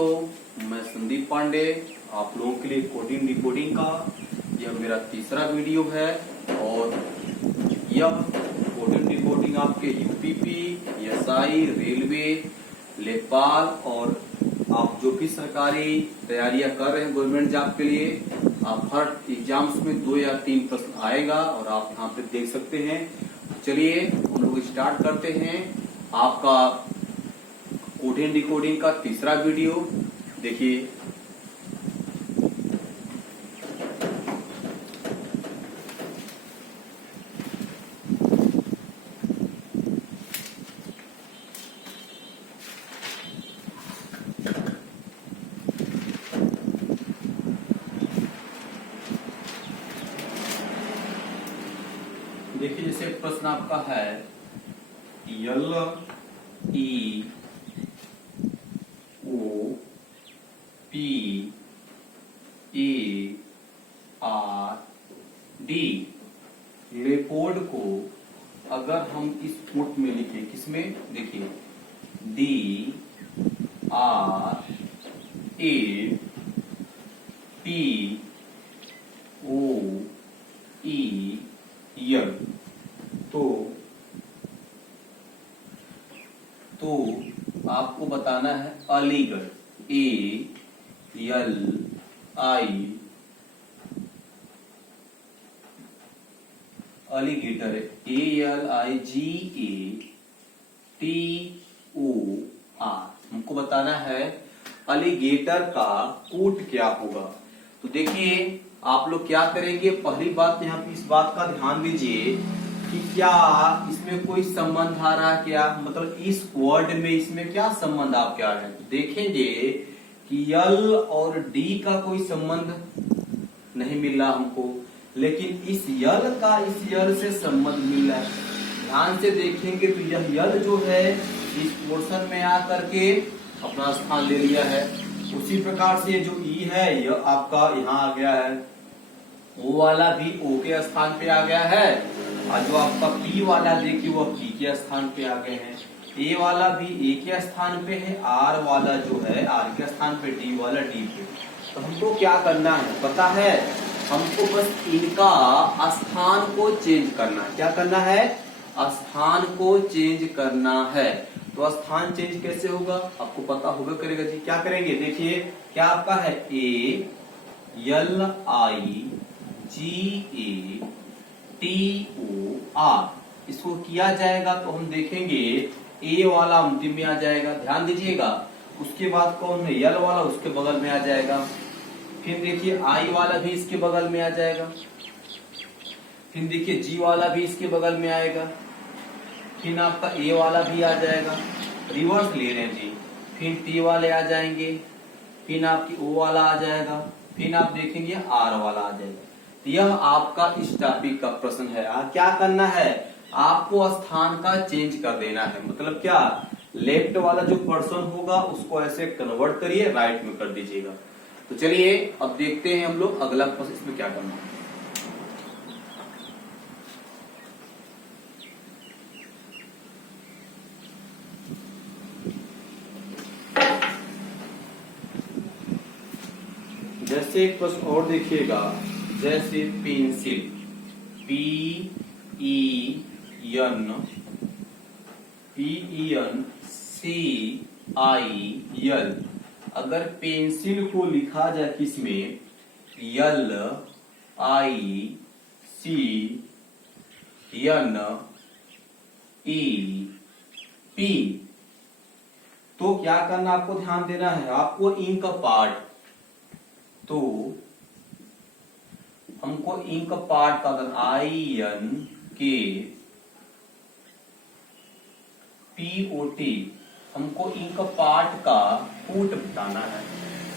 दोस्तों, मैं संदीप पांडे आप लोगों के लिए कोडिंग डिकोडिंग का यह मेरा तीसरा वीडियो है। और यह कोडिंग डिकोडिंग आपके यूपीपी, एसआई, रेलवे, लेखपाल और आप जो भी सरकारी तैयारियां कर रहे हैं गवर्नमेंट जॉब के लिए, आप हर एग्जाम्स में 2 या 3 प्रश्न आएगा और आप यहाँ पे देख सकते हैं। चलिए हम लोग स्टार्ट करते हैं आपका कोडिंग डिकोडिंग का तीसरा वीडियो। देखिए, जैसे प्रश्न आपका है L E O P A R D. Leopard को अगर हम इस फुट में लिखें, किसमें देखिए, D R A P O E L, तो आपको बताना है Aligarh, A L I, alligator A L I G A T O R. हमको बताना है अलीगेटर का कूट क्या होगा। तो देखिए आप लोग क्या करेंगे, पहली बात यहाँ पे इस बात का ध्यान दीजिए कि क्या इसमें कोई संबंध आ रहा है, क्या मतलब इस वर्ड में इसमें क्या संबंध आप क्या है। तो देखेंगे कि यल और डी का कोई संबंध नहीं मिल रहा हमको, लेकिन इस यल का इस यल से संबंध मिल रहा है। ध्यान से देखेंगे तो यह यल जो है इस पोर्शन में आकर के अपना स्थान ले लिया है। उसी प्रकार से जो ई है यह आपका यहाँ आ गया है, ओ वाला भी ओ के स्थान पे आ गया है, और जो आपका पी वाला देखिए वह पी के स्थान पे आ गए हैं, ए वाला भी ए के स्थान पे है, आर वाला जो है आर के स्थान पे, डी वाला डी पे। तो हमको क्या करना है पता है, हमको बस इनका स्थान को चेंज करना है। क्या करना है, स्थान को चेंज करना है। तो स्थान चेंज कैसे होगा आपको पता होगा करेगा जी। क्या करेंगे देखिए, क्या आपका है A L I G A T O R, इसको किया जाएगा तो हम देखेंगे ए वाला अंतिम में आ जाएगा, ध्यान दीजिएगा। उसके बाद कौन है, यल वाला उसके बगल में आ जाएगा, फिर देखिए आई वाला भी इसके बगल में आ जाएगा, फिर देखिए जी वाला भी इसके बगल में आएगा, फिर आपका ए वाला भी आ जाएगा, रिवर्स ले रहे हैं जी, फिर टी वाले आ जाएंगे, फिर आपकी ओ वाला आ जाएगा, फिर आप देखेंगे आर वाला आ जाएगा। यह आपका इस टॉपिक का प्रश्न है। क्या करना है, आपको स्थान का चेंज कर देना है। मतलब क्या, लेफ्ट वाला जो पर्सन होगा उसको ऐसे कन्वर्ट करिए, राइट में कर दीजिएगा। तो चलिए अब देखते हैं हम लोग अगला प्रश्न इसमें क्या करना है। जैसे एक प्रश्न और देखिएगा, जैसे pencil, P E N C I L, अगर पेंसिल को लिखा जाए किसमें, यल आई सी एन ई पी, तो क्या करना आपको ध्यान देना है, आपको इंक पार्ट, तो हमको इंक पार्ट का अगर आई एन के पी ओ टी, हमको इंक पार्ट का कूट बताना है।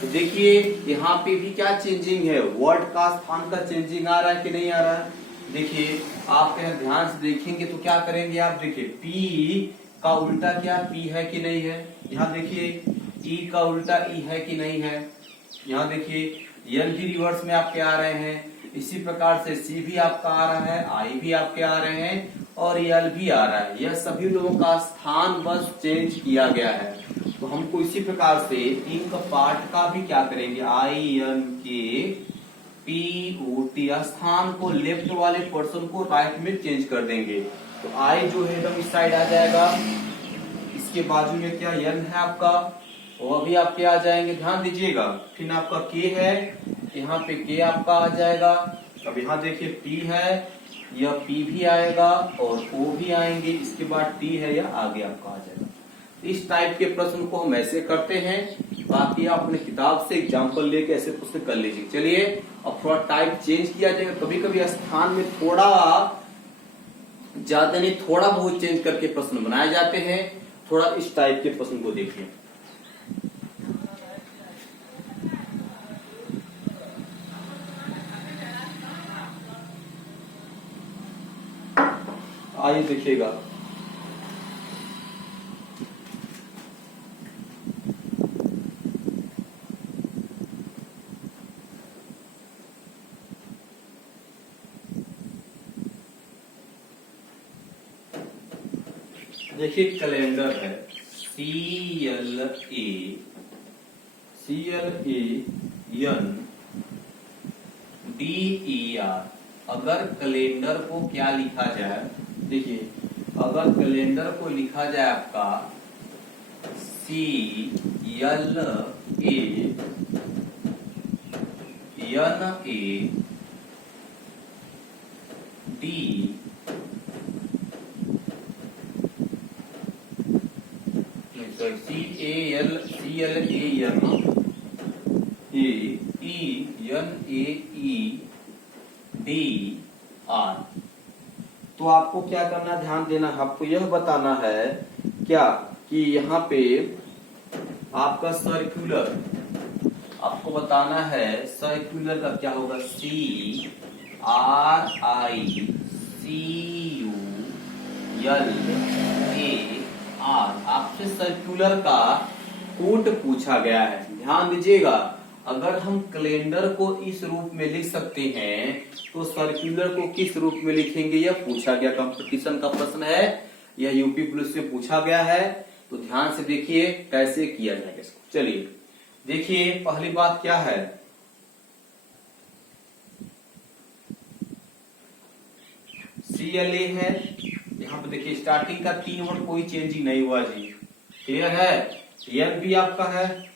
तो देखिए यहाँ पे भी क्या चेंजिंग है, वर्ड का स्थान का चेंजिंग आ रहा है कि नहीं आ रहा है। देखिए आप ध्यान से देखेंगे तो क्या करेंगे आप, देखिए पी का उल्टा क्या पी है कि नहीं है, यहाँ देखिए ई का उल्टा ई है कि नहीं है, यहाँ देखिए एल भी रिवर्स में आपके आ रहे हैं, इसी प्रकार से सी भी आपका आ रहा है, आई भी आपके आ रहे हैं और एल भी आ रहा है। यह सभी लोगों का स्थान बस चेंज किया गया है। तो हमको इसी प्रकार से इंक पार्ट का भी क्या करेंगे, INKPOT स्थान को लेफ्ट वाले पर्सन को राइट में चेंज कर देंगे। तो आई जो है एकदम इस साइड आ जाएगा, इसके बाजू में क्या n है आपका, वो भी आपके आ जाएंगे, ध्यान दीजिएगा। फिर आपका k है, यहाँ पे k आपका आ जाएगा। अब यहाँ देखिए p है, यह p भी आएगा और o भी आएंगे, इसके बाद t है, यह आगे आपका आ जाएगा। इस टाइप के प्रश्न को हम ऐसे करते हैं, बाकी आप अपने किताब से एग्जाम्पल लेके ऐसे प्रश्न कर लीजिए। चलिए अब थोड़ा टाइप चेंज किया जाएगा, कभी कभी स्थान में थोड़ा ज्यादा नहीं थोड़ा बहुत चेंज करके प्रश्न बनाए जाते हैं। थोड़ा इस टाइप के प्रश्न को देखिए। आइए देखिएगा, देखिए कैलेंडर है CLANDER। अगर कैलेंडर को क्या लिखा जाए, देखिए अगर कैलेंडर को लिखा जाए आपका CLANEEDR, तो आपको क्या करना, ध्यान देना, आपको यह बताना है क्या कि यहाँ पे आपका सर्कुलर, आपको बताना है सर्कुलर का क्या होगा, CRICULAR। आपसे सर्कुलर का कोट पूछा गया है, ध्यान दीजिएगा। अगर हम कैलेंडर को इस रूप में लिख सकते हैं तो सर्कुलर को किस रूप में लिखेंगे, यह पूछा गया, कंपटीशन का प्रश्न है, यह यूपी पुलिस से पूछा गया है। तो ध्यान से देखिए कैसे किया जाएगा इसको। चलिए देखिए, पहली बात क्या है, CLA है, यहाँ पे देखिए स्टार्टिंग का 3 वर्ड कोई चेंजिंग नहीं हुआ जी, क्लियर है। N भी आपका है,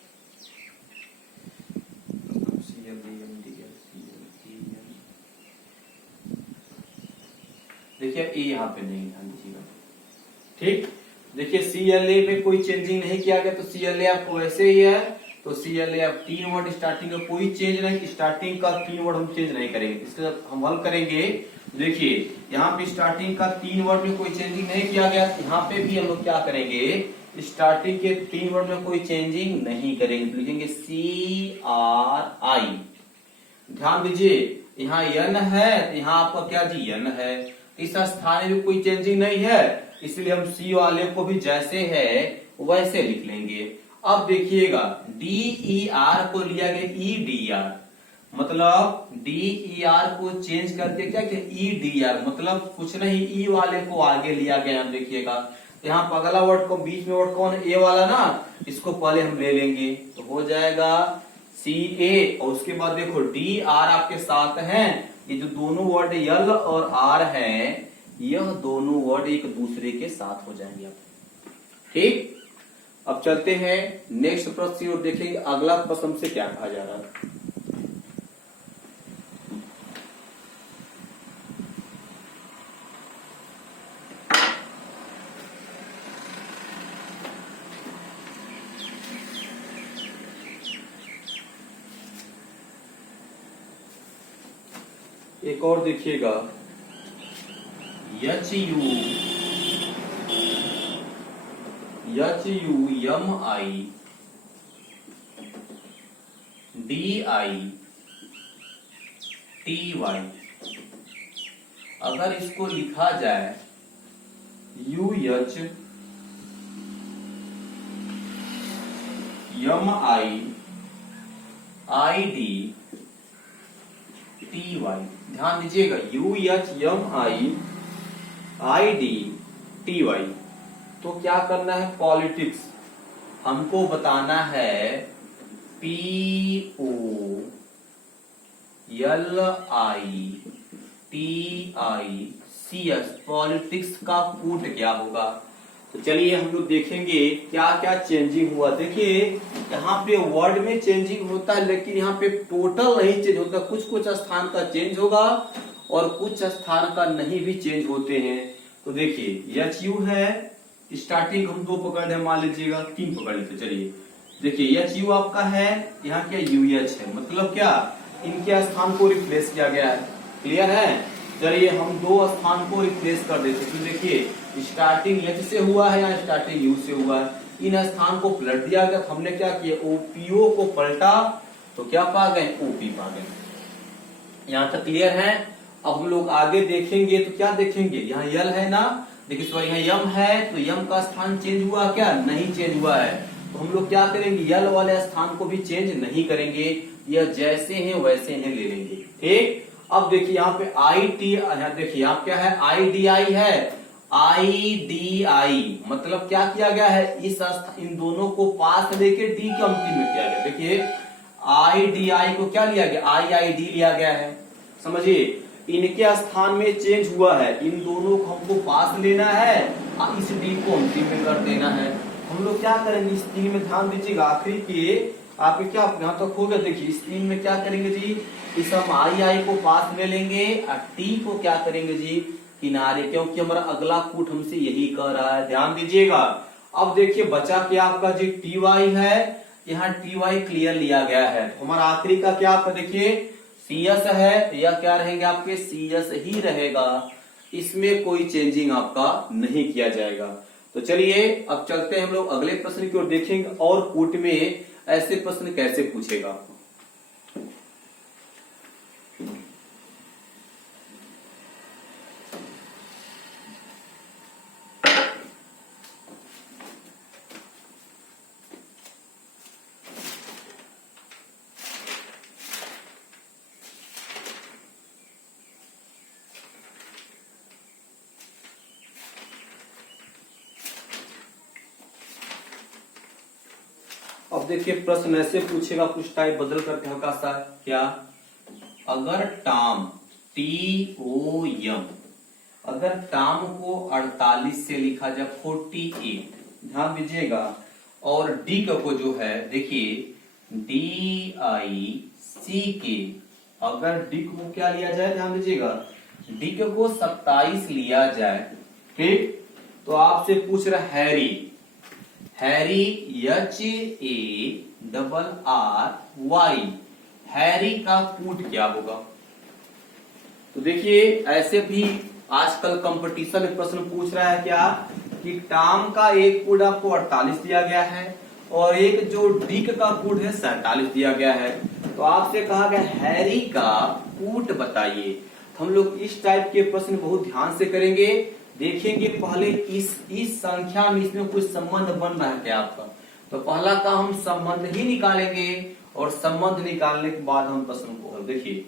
देखिए ए यहाँ पे नहीं, ध्यान दीजिएगा, ठीक। देखिए CLA में कोई चेंजिंग नहीं किया गया, तो CLA आपको वैसे ही है। तो CLA आप 3 वर्ड स्टार्टिंग का कोई चेंज नहीं, स्टार्टिंग का 3 वर्ड हम चेंज नहीं करेंगे। इसके साथ हम हल करेंगे। देखिए यहाँ पे स्टार्टिंग का 3 वर्ड में कोई चेंजिंग नहीं किया गया, यहाँ पे भी हम लोग क्या करेंगे, स्टार्टिंग के 3 वर्ड में कोई चेंजिंग नहीं करेंगे, तो लिखेंगे CRI। ध्यान दीजिए यहाँ n है, यहाँ आपका क्या जी n है, इस स्थान में कोई चेंजिंग नहीं है, इसलिए हम C वाले को भी जैसे है वैसे लिख लेंगे। अब देखिएगा DER को लिया गया EDR, मतलब DER को चेंज करके क्या किया, EDR, मतलब कुछ नहीं, E वाले को आगे लिया गया। हम देखिएगा यहाँ पर अगला वर्ड को, बीच में वर्ड कौन है, A वाला ना, इसको पहले हम ले लेंगे, तो हो जाएगा CA, और उसके बाद देखो DR आपके साथ हैं। ये जो दोनों वर्ड L और R हैं, यह दोनों वर्ड एक दूसरे के साथ हो जाएंगे आप, ठीक। अब चलते हैं नेक्स्ट प्रश्न की ओर, देखेंगे अगला प्रश्न से क्या कहा जा रहा है। एक और देखिएगा, HUMIDITY, अगर इसको लिखा जाए UHMIIDTY, ध्यान दीजिएगा UHMIIDTY, तो क्या करना है, पॉलिटिक्स, हमको बताना है POLITICS पॉलिटिक्स का कूट क्या होगा। तो चलिए हम लोग देखेंगे क्या क्या चेंजिंग हुआ। देखिए यहाँ पे वर्ड में चेंजिंग होता है, लेकिन यहाँ पे टोटल नहीं चेंज होता। कुछ कुछ स्थान का चेंज होगा और कुछ स्थान का नहीं भी चेंज होते हैं। तो देखिए HU है, स्टार्टिंग हम 2 पकड़ रहे, मान लीजिएगा 3 पकड़ लेते। चलिए देखिए HU आपका है, यहाँ क्या UH है, मतलब क्या इनके स्थान को रिप्लेस किया गया है। क्लियर है। चलिए हम 2 स्थान को रिप्लेस कर देते। तो देखिए स्टार्टिंग H से हुआ है, यहाँ स्टार्टिंग U से हुआ है। इन स्थान को पलट दिया गया। तो हमने क्या किया, OPO को पलटा तो क्या पा गए, OP पा गए। यहाँ तक क्लियर है। अब हम लोग आगे देखेंगे तो क्या देखेंगे, यहाँ यल है ना, देखिए सॉरी यहाँ यम है, तो यम का स्थान चेंज हुआ क्या, नहीं चेंज हुआ है। तो हम लोग क्या करेंगे, यल वाले स्थान को भी चेंज नहीं करेंगे, यह जैसे हैं वैसे हैं ले लेंगे। ठीक। अब देखिए यहाँ पे IT, देखिए यहाँ क्या है, IDI है, IDI मतलब क्या किया गया है, इन दोनों को पास लेके डी के अंतिम में किया गया। देखिए IDI को क्या लिया गया, IID लिया गया है। समझिए इनके स्थान में चेंज हुआ है, इन दोनों को हमको पास लेना है और इस डी को अंतिम में कर देना है। हम लोग क्या करेंगे, इस 3 में ध्यान दीजिएगा, आखिरी के आपके क्या यहाँ तक हो गया। देखिए इस 3 में क्या करेंगे जी, इस हम आई को पास ले लेंगे और टी को क्या करेंगे जी, किनारे, क्योंकि हमारा अगला कूट हमसे यही कह रहा है। ध्यान दीजिएगा। अब देखिए बचा क्या आपका जी, TY है, यहाँ TY क्लियर लिया गया है। तो हमारा आखिरी का क्या आपका देखिए CS है, तो यह क्या रहेंगे आपके CS ही रहेगा, इसमें कोई चेंजिंग आपका नहीं किया जाएगा। तो चलिए अब चलते हैं हम लोग अगले प्रश्न की ओर, देखेंगे और कूट में ऐसे प्रश्न कैसे पूछेगा। अब देखिए प्रश्न ऐसे पूछेगा, कुछ टाइप बदल करके हल्का सा, क्या, अगर टॉम TOM, अगर टॉम को 48 से लिखा जाए 48, ध्यान दीजिएगा, और डिक को जो है देखिए DICK, अगर डिक को क्या लिया जाए, ध्यान दीजिएगा, डिक को 27 लिया जाए। ठीक। तो आपसे पूछ रहा हैरी, हैरी HARRY, हैरी का कूट क्या होगा। तो देखिए ऐसे भी आजकल कंपटीशन में प्रश्न पूछ रहा है क्या, कि टॉम का एक कूट आपको 48 दिया गया है और एक जो डिक का कूट है 47 दिया गया है। तो आपसे कहा गया हैरी का कूट बताइए। हम लोग इस टाइप के प्रश्न बहुत ध्यान से करेंगे, देखेंगे पहले इस संख्या में इसमें कुछ संबंध बन रहा है क्या आपका। तो पहला का हम संबंध ही निकालेंगे और संबंध निकालने के बाद हम प्रश्न को हल। देखिए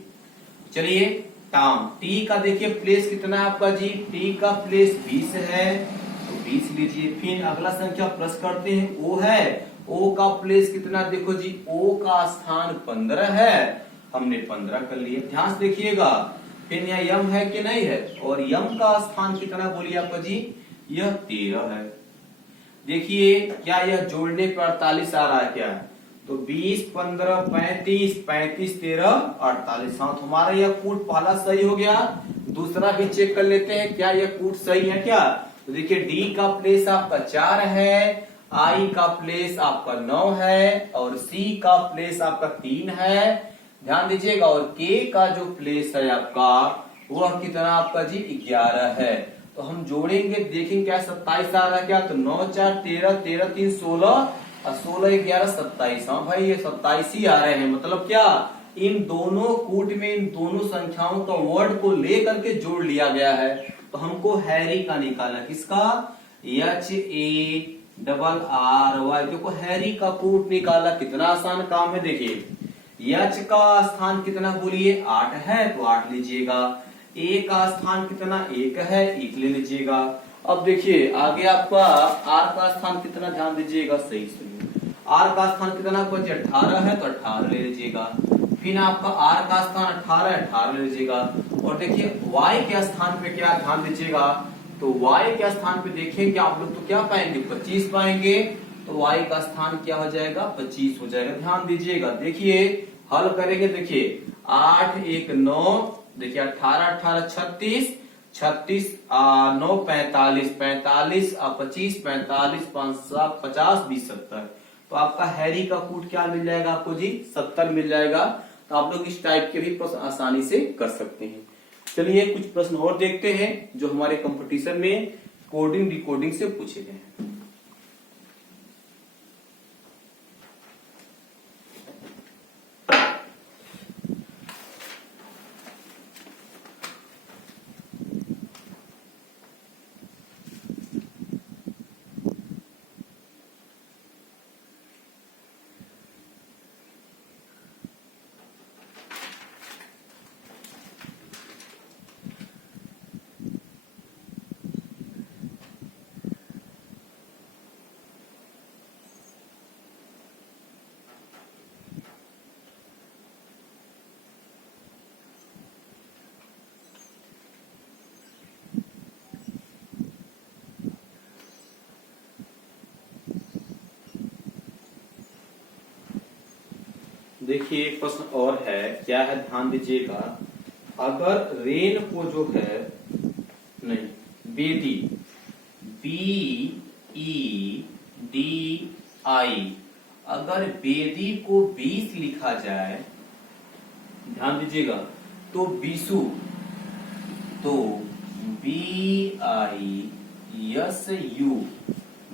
चलिए टॉम, टी का देखिए प्लेस कितना है आपका जी, टी का प्लेस 20 है, तो 20 लीजिए। फिर अगला संख्या प्लस करते हैं, ओ है, ओ का प्लेस कितना, देखो जी ओ का स्थान 15 है, हमने 15 कर लिया। ध्यान से देखिएगा। फिर यहाँ यम है कि नहीं है, और यम का स्थान कितना बोलिए आपका जी, यह 13 है। देखिए क्या यह जोड़ने पर 48 आ रहा है क्या, तो 20 15 35 35 13 48। हाँ हमारा यह कूट पहला सही हो गया। दूसरा भी चेक कर लेते हैं क्या यह कूट सही है क्या। तो देखिए डी का प्लेस आपका 4 है, आई का प्लेस आपका 9 है, और सी का प्लेस आपका 3 है। ध्यान दीजिएगा। और के का जो प्लेस है आपका वह कितना आपका जी 11 है। तो हम जोड़ेंगे, देखेंगे क्या 27 आ रहा है क्या, तो 9 4 13 13 3 16 और 16 11 27। हाँ भाई ये 27 ही आ रहे हैं। मतलब क्या, इन दोनों कूट में इन दोनों संख्याओं का वर्ड को लेकर के जोड़ लिया गया है। तो हमको हैरी का निकालना, किसका, HARRY। देखो हैरी का कूट निकाला, कितना आसान काम है। देखिए यच का स्थान कितना बोलिए 8 है, तो 8 लीजिएगा। ए का स्थान कितना 1 है, 1 ले लीजिएगा। अब देखिए आगे आपका आर का स्थान कितना, ध्यान दीजिएगा, सही सुनिए। आर का स्थान कितना, आपका 18 है तो 18 ले लीजिएगा। फिर आपका आर का स्थान 18 है, 18 ले लीजिएगा। और देखिए y के स्थान पे क्या, ध्यान दीजिएगा, तो y के स्थान पे देखेंगे आप लोग तो क्या पाएंगे, 25 पाएंगे। तो y का स्थान क्या हो जाएगा, 25 हो जाएगा। ध्यान दीजिएगा, देखिए हल करेंगे, देखिए 8 1 9, देखिए 18 18 36, 36 9 45, 45 25, 45 5 7 50 20 70। तो आपका हैरी का कूट क्या मिल जाएगा आपको जी, 70 मिल जाएगा। तो आप लोग इस टाइप के भी प्रश्न आसानी से कर सकते हैं। चलिए कुछ प्रश्न और देखते हैं जो हमारे कंपटीशन में कोडिंग डिकोडिंग से पूछे गए हैं। देखिए एक प्रश्न और है, क्या है, ध्यान दीजिएगा। अगर रेन को जो है, नहीं, बेदी, BEDI, अगर बेदी को 20 लिखा जाए, ध्यान दीजिएगा, तो बीसू, तो BISU,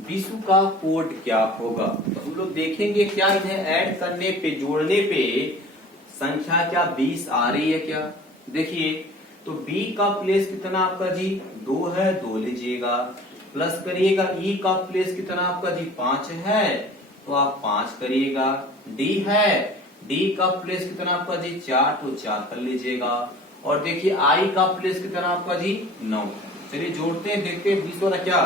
विश्व का कोड क्या होगा। तो हम लोग देखेंगे क्या इन्हें ऐड करने पे, जोड़ने पे संख्या क्या 20 आ रही है क्या। देखिए तो B का प्लेस कितना आपका जी 2 है, 2 लीजिएगा। प्लस करिएगा E का प्लेस कितना आपका जी 5 है, तो आप 5 करिएगा। D है, D का प्लेस कितना आपका जी 4, तो 4 कर लीजिएगा। और देखिए I का प्लेस कितना आपका जी 9 है। चलिए जोड़ते हैं, देखते हैं 20 वाला क्या,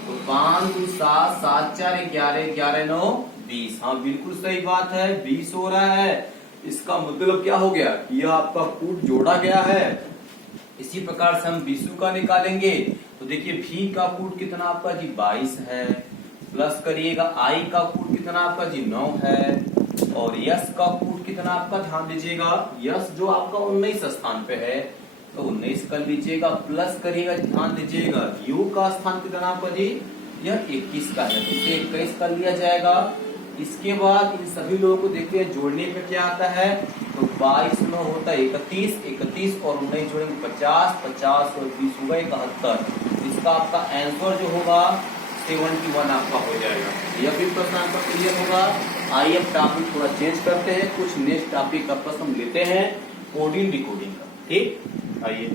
तो 5 2 7 7 4 11 11 9 20। हाँ बिल्कुल सही बात है, 20 हो रहा है। इसका मतलब क्या हो गया, यह आपका कूट जोड़ा गया है। इसी प्रकार से हम बीसू का निकालेंगे, तो देखिए भी का कूट कितना आपका जी 22 है। प्लस करिएगा आई का कूट कितना आपका जी 9 है। और यस का कूट कितना आपका, ध्यान दीजिएगा, यस जो आपका 19 स्थान पे है, तो 19 कर लीजिएगा। प्लस करिएगा, ध्यान दीजिएगा, यू का स्थान कितना आपका जी, यह 21 का है, तो इसे 21 कर लिया जाएगा। इसके बाद इन सभी लोगों को देखते हैं, जोड़ने पे क्या आता है, तो 22 में होता है 31, 31 और 19 जोड़ेंगे 50, 50 और 20 होगा 71। इसका आपका आंसर जो होगा 71 आपका हो जाएगा। यह भी प्रश्न आपका क्लियर होगा। आइए अब टॉपिक थोड़ा चेंज करते हैं, कुछ नेक्स्ट टॉपिक का प्रश्न हम लेते हैं कोडिंग डिकोडिंग का। ठीक, आइए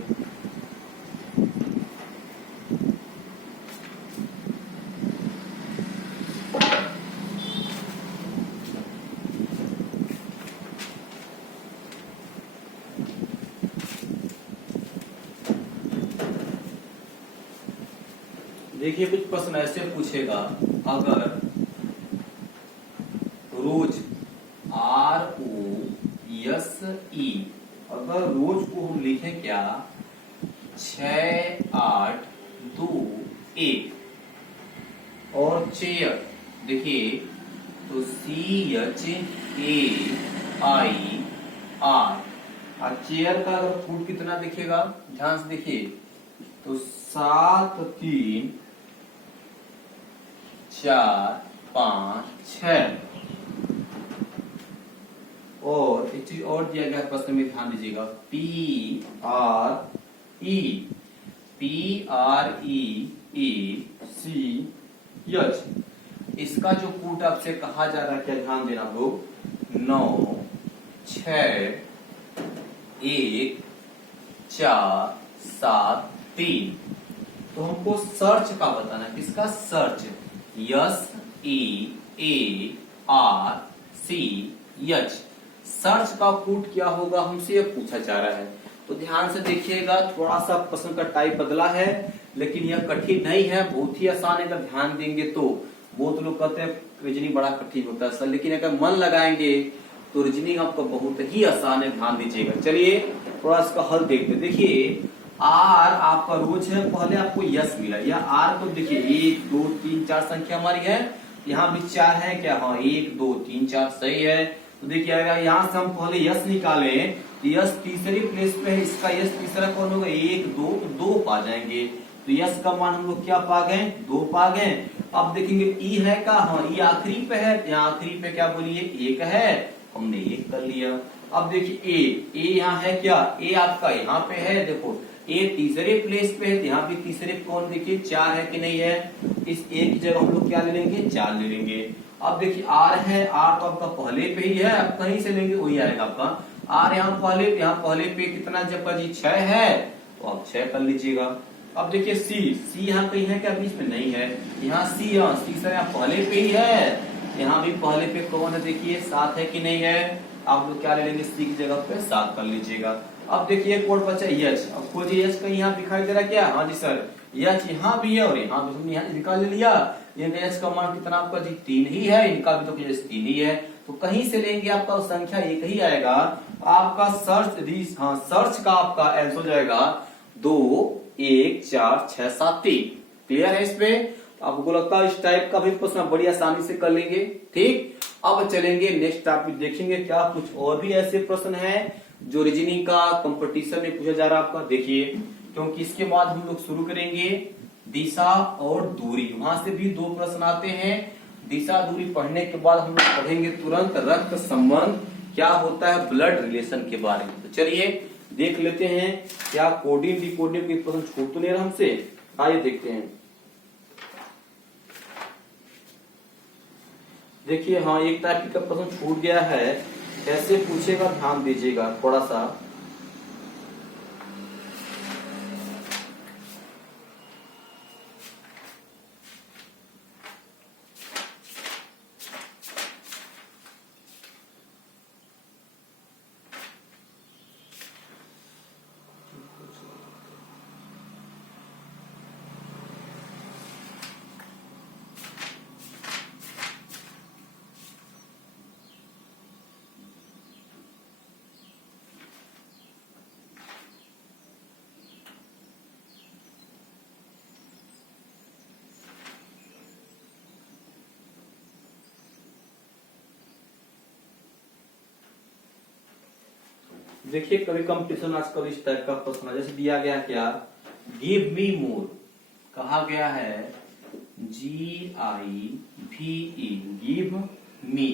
देखिए कुछ प्रश्न ऐसे पूछेगा, अगर रोज ROSE, अगर रोज को हम लिखें क्या 6 8 2 1, और चेयर देखिए तो CHAIR, और चेयर का अगर फूड कितना दिखेगा, ध्यान से देखिए, तो 7 3 4 5 6। और एक चीज और दिया गया प्रश्न में, ध्यान दीजिएगा, PRECH, इसका जो कूट आपसे कहा जा रहा है क्या, ध्यान देना लोग, 9 6 1 4 7 3। तो हमको सर्च का बताना है, किसका सर्च, SEARCH, सर्च का कूट क्या होगा हमसे यह पूछा जा रहा है। तो ध्यान से देखिएगा, थोड़ा सा प्रश्न का टाइप बदला है, लेकिन यह कठिन नहीं है, बहुत ही आसान है। अगर ध्यान देंगे तो बहुत लोग कहते हैं रीजनिंग बड़ा कठिन होता है सर, लेकिन अगर मन लगाएंगे तो रीजनिंग आपका बहुत ही आसान है, ध्यान दीजिएगा। चलिए थोड़ा इसका हल देखते हैं। देखिए आर आपका रोज है, पहले आपको यस मिला, या आर को देखिए 1 2 3 4 संख्या हमारी है, यहाँ भी 4 है क्या, हाँ 1 2 3 4 सही है। तो देखिए यहाँ से हम पहले यस निकाले, यस तीसरे प्लेस पे है, इसका यस तीसरा कौन होगा, 1 2 तो 2 पा जाएंगे। तो यस का मान हम लोग क्या पा गए, 2 पा गए। अब देखेंगे ई है का, हाँ ई आखिरी पे है, यहाँ आखिरी पे क्या बोलिए 1 है, हमने 1 कर लिया। अब देखिए ए यहाँ है क्या, ए आपका यहाँ पे है, देखो ए तीसरे प्लेस पे है, यहाँ पे तीसरे कौन देखिए 4 है कि नहीं है, इस ए की जगह हम लोग क्या ले लेंगे, 4 ले लेंगे। अब देखिए आर है, आर तो आपका पहले पे ही है, आप कहीं से लेंगे वही आएगा आपका आर। यहाँ पहले पे कितना जब जी 6 है, तो आप 6 कर लीजिएगा। अब देखिए सी यहाँ कहीं है क्या, बीच में नहीं है, यहाँ सी सर यहाँ पहले पे ही है, यहाँ भी पहले पे कौन है देखिए 7 है कि नहीं है, आप लोग क्या ले लेंगे, सी की जगह पे 7 कर लीजिएगा। अब देखिए एक और बचा एच, अब खोजिए एच कहीं यहाँ दिखाई दे रहा है क्या, हाँ जी सर एच यहाँ भी है और यहाँ भी हमने यहाँ निकाल लिया। एच का मान कितना आपका जी 3 ही है, इनका भी तो 3 ही है, तो कहीं से लेंगे आपका संख्या एक ही आएगा। आपका सर्च का आपका आंसर हो जाएगा 2 1 4 6 7 3। क्लियर है? इस पे आपको लगता है इस टाइप का भी प्रश्न बड़ी आसानी से कर लेंगे। ठीक, अब चलेंगे नेक्स्ट टॉपिक देखेंगे, क्या कुछ और भी ऐसे प्रश्न हैं जो रीजनिंग का कंपटीशन में पूछा जा रहा है आपका। देखिए क्योंकि इसके बाद हम लोग शुरू करेंगे दिशा और दूरी, वहां से भी 2 प्रश्न आते हैं। दिशा दूरी पढ़ने के बाद हम लोग पढ़ेंगे तुरंत रक्त संबंध क्या होता है, ब्लड रिलेशन के बारे में। तो चलिए देख लेते हैं क्या कोडिंग डिकोडिंग के प्रश्न छूट तो नहीं रहा हमसे। आइए देखते हैं। देखिए हाँ एक टाइप का प्रश्न छूट गया है, कैसे पूछेगा ध्यान दीजिएगा थोड़ा सा। देखिए कभी कंपटीशन आजकल इस टाइप का प्रश्न जैसे दिया गया क्या, गिव मी मोर, कहा गया है GIVE, गिव मी